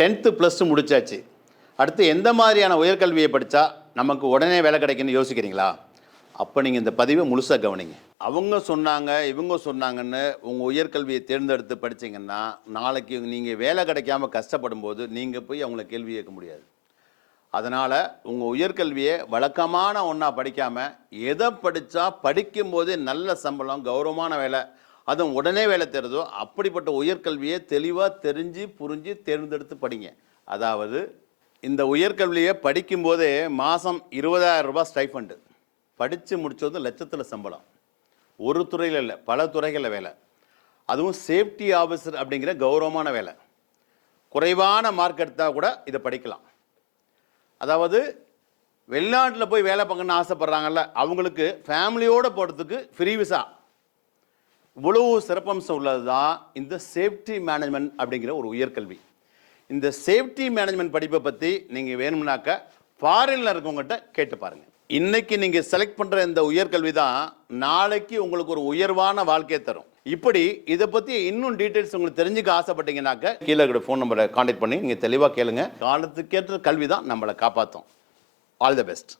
10th +2 முடிச்சாச்சு. அடுத்து எந்த மாதிரியான உயர்கல்வியை படித்தா நமக்கு உடனே வேலை கிடைக்குன்னு யோசிக்கிறீங்களா? அப்போ நீங்கள் இந்த பதிவை முழுசாக கவனிங்க. அவங்க சொன்னாங்க இவங்க சொன்னாங்கன்னு உங்கள் உயர்கல்வியை தேர்ந்தெடுத்து படித்தீங்கன்னா நாளைக்கு நீங்கள் வேலை கிடைக்காம கஷ்டப்படும் போது நீங்கள் போய் அவங்கள கேள்வி கேட்க முடியாது. அதனால் உங்கள் உயர்கல்வியை வழக்கமான ஒன்றா படிக்காமல் எதை படித்தா படிக்கும்போதே நல்ல சம்பளம் கௌரவமான வேலை அதுவும் உடனே வேலை தருதோ அப்படிப்பட்ட உயர்கல்வியை தெளிவாக தெரிஞ்சு புரிஞ்சு தேர்ந்தெடுத்து படிங்க. அதாவது இந்த உயர்கல்வியை படிக்கும்போதே மாதம் 20,000 ரூபாய் ஸ்டைஃபண்டு, படித்து முடித்தது லட்சத்தில் சம்பளம். ஒரு துறையில் இல்லை பல துறைகளில் வேலை, அதுவும் சேஃப்டி ஆஃபீஸர் அப்படிங்கிற கௌரவமான வேலை. குறைவான மார்க் எடுத்தால் கூட இதை படிக்கலாம். அதாவது வெளிநாட்டில் போய் வேலை பார்க்கணுன்னு ஆசைப்பட்றாங்கல்ல அவங்களுக்கு ஃபேமிலியோடு போகிறதுக்கு ஃப்ரீ விசா. இவ்வளவு சிறப்பம்சம் உள்ளது தான் இந்த சேஃப்டி மேனேஜ்மெண்ட் அப்படிங்கிற ஒரு உயர்கல்வி. இந்த சேஃப்டி மேனேஜ்மெண்ட் படிப்பை பற்றி நீங்கள் வேணும்னாக்க ஃபாரினில் இருக்கவங்ககிட்ட கேட்டு பாருங்கள். இன்னைக்கு நீங்கள் செலக்ட் பண்ணுற இந்த உயர்கல்வி தான் நாளைக்கு உங்களுக்கு ஒரு உயர்வான வாழ்க்கையை தரும். இப்படி இதை பற்றி இன்னும் டீட்டெயில்ஸ் உங்களுக்கு தெரிஞ்சுக்க ஆசைப்பட்டீங்கன்னாக்க கீழே இருக்கிற ஃபோன் நம்பரை கான்டாக்ட் பண்ணி நீங்கள் தெளிவாக கேளுங்க. காலத்துக்கேற்ற கல்வி தான் நம்மளை காப்பாற்றும். All the best.